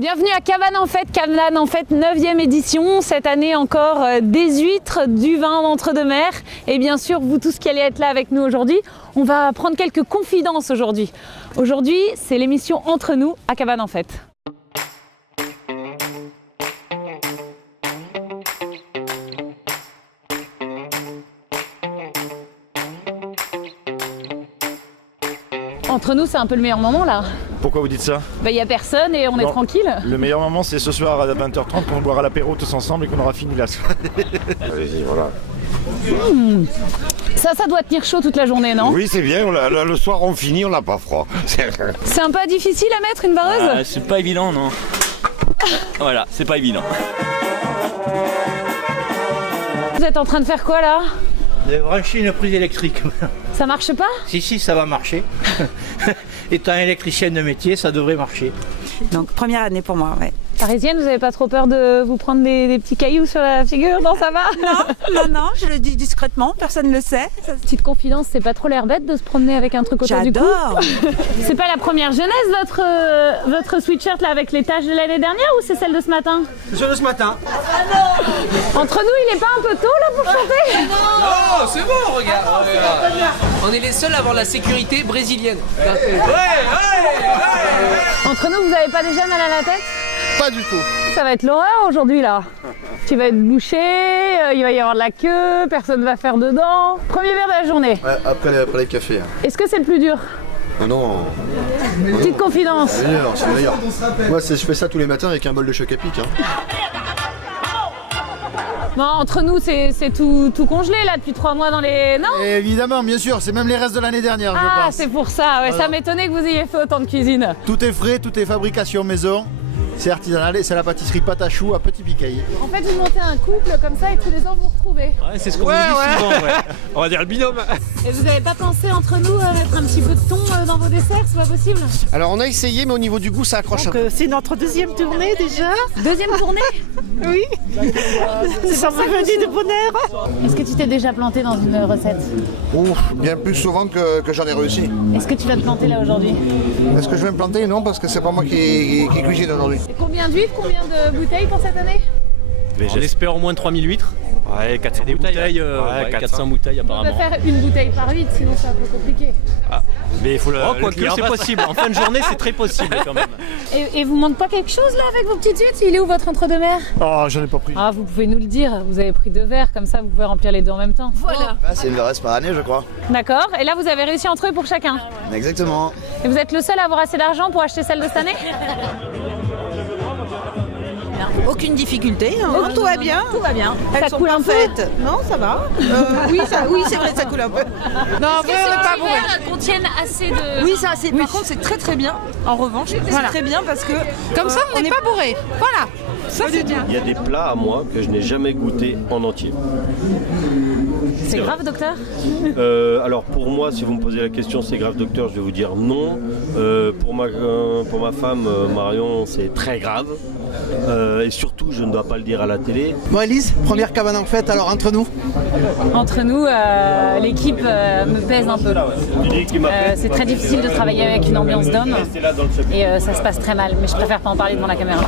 Bienvenue à Cabane en Fête 9e édition. Cette année encore des huîtres, du vin d'entre-deux-mers et bien sûr vous tous qui allez être là avec nous aujourd'hui. On va prendre quelques confidences aujourd'hui. Aujourd'hui c'est l'émission Entre nous à Cabane en Fête. Entre nous, c'est un peu le meilleur moment là. Pourquoi vous dites ça? Il n'y a personne et on est tranquille. Le meilleur moment, c'est ce soir à 20h30 quand on boira l'apéro tous ensemble et qu'on aura fini la soirée. Allez-y, voilà. Ça doit tenir chaud toute la journée, non? Oui, c'est bien. Le soir, on finit, on n'a pas froid. C'est un peu difficile à mettre une vareuse? C'est pas évident, non. Voilà, c'est pas évident. Vous êtes en train de faire quoi là? Vous avez branché une prise électrique. Ça marche pas? Si, ça va marcher. Étant électricien de métier, ça devrait marcher. Donc première année pour moi, ouais. Parisienne, vous n'avez pas trop peur de vous prendre des petits cailloux sur la figure? Non, ça va? Non, je le dis discrètement, personne ne le sait. Petite confidence, c'est pas trop l'air bête de se promener avec un truc autour du cou? J'adore. C'est pas la première jeunesse votre sweatshirt là avec les taches de l'année dernière ou c'est celle de ce matin? Celle de ce matin. Entre nous, il est pas un peu tôt là pour chanter? Non, c'est bon, regarde. On est les seuls à avoir la sécurité brésilienne. Entre nous, vous avez pas déjà mal à la tête? Pas du tout. Ça va être l'horreur aujourd'hui là. Tu vas être bouché, il va y avoir de la queue, personne va faire dedans. Premier verre de la journée. Ouais, après les cafés. Hein. Est-ce que c'est le plus dur? Non. Petite confidence. C'est meilleur, c'est meilleur. Moi, je fais ça tous les matins avec un bol de choc à pic. Hein. Bon, entre nous, c'est tout congelé là depuis 3 mois dans les... Non? Évidemment, bien sûr, c'est même les restes de l'année dernière, je Ah, pense. c'est pour ça, ouais, ça m'étonnait que vous ayez fait autant de cuisine. Tout est frais, tout est fabrication maison. C'est artisanal et c'est la pâtisserie pâte à choux à Petit Picaille. En fait, vous montez un couple comme ça et tous les ans vous retrouvez. Ouais, c'est ce qu'on nous dit souvent, ouais. On va dire le binôme. Et vous n'avez pas pensé entre nous à mettre un petit peu de thon dans vos desserts? C'est pas possible? Alors, on a essayé, mais au niveau du goût, ça accroche un peu. C'est notre deuxième tournée déjà. Deuxième tournée? Oui. C'est un mercredi de bonheur. Est-ce que tu t'es déjà planté dans une recette? Ouf, bien plus souvent que j'en ai réussi. Est-ce que tu vas te planter là aujourd'hui? Est-ce que je vais me planter? Non, parce que c'est pas moi qui cuisine aujourd'hui. Et combien d'huîtres, combien de bouteilles pour cette année? On espère au moins 3000 huîtres. Ouais, 400 bouteilles. 400 bouteilles On peut apparemment. faire une bouteille par huître, sinon c'est un peu compliqué. Mais il faut le client c'est possible. En fin de journée, c'est très possible quand même. Et vous manque pas quelque chose là avec vos petites huîtres? Il est où votre entre-deux-mers? Oh, j'en ai pas pris. Ah, vous pouvez nous le dire, vous avez pris 2 verres, comme ça vous pouvez remplir les 2 en même temps. Voilà. Ah, c'est une reste par année, je crois. D'accord, et là vous avez réussi entre eux pour chacun. Exactement. Et vous êtes le seul à avoir assez d'argent pour acheter celle de cette année? Aucune difficulté, hein. Tout va bien. Tout va bien. Ça Elles sont coule un peu? parfaites. Non, ça va. Oui, c'est vrai, ça coule un peu. Non, Est-ce que ces petits verres contiennent assez de... Oui, ça, par contre, c'est très très bien. En revanche, c'est très bien parce que comme ça, on n'est pas bourré. Voilà, ça c'est bien. Il y a des plats à moi que je n'ai jamais goûté en entier. C'est grave, docteur? Alors pour moi, si vous me posez la question, c'est grave docteur, je vais vous dire non. Pour ma femme Marion, c'est très grave. Et surtout, je ne dois pas le dire à la télé. Bon, Elise, première cabane en fête, alors entre nous. Entre nous, l'équipe me pèse un peu. C'est très difficile de travailler avec une ambiance d'homme et ça se passe très mal, mais je préfère pas en parler devant la caméra.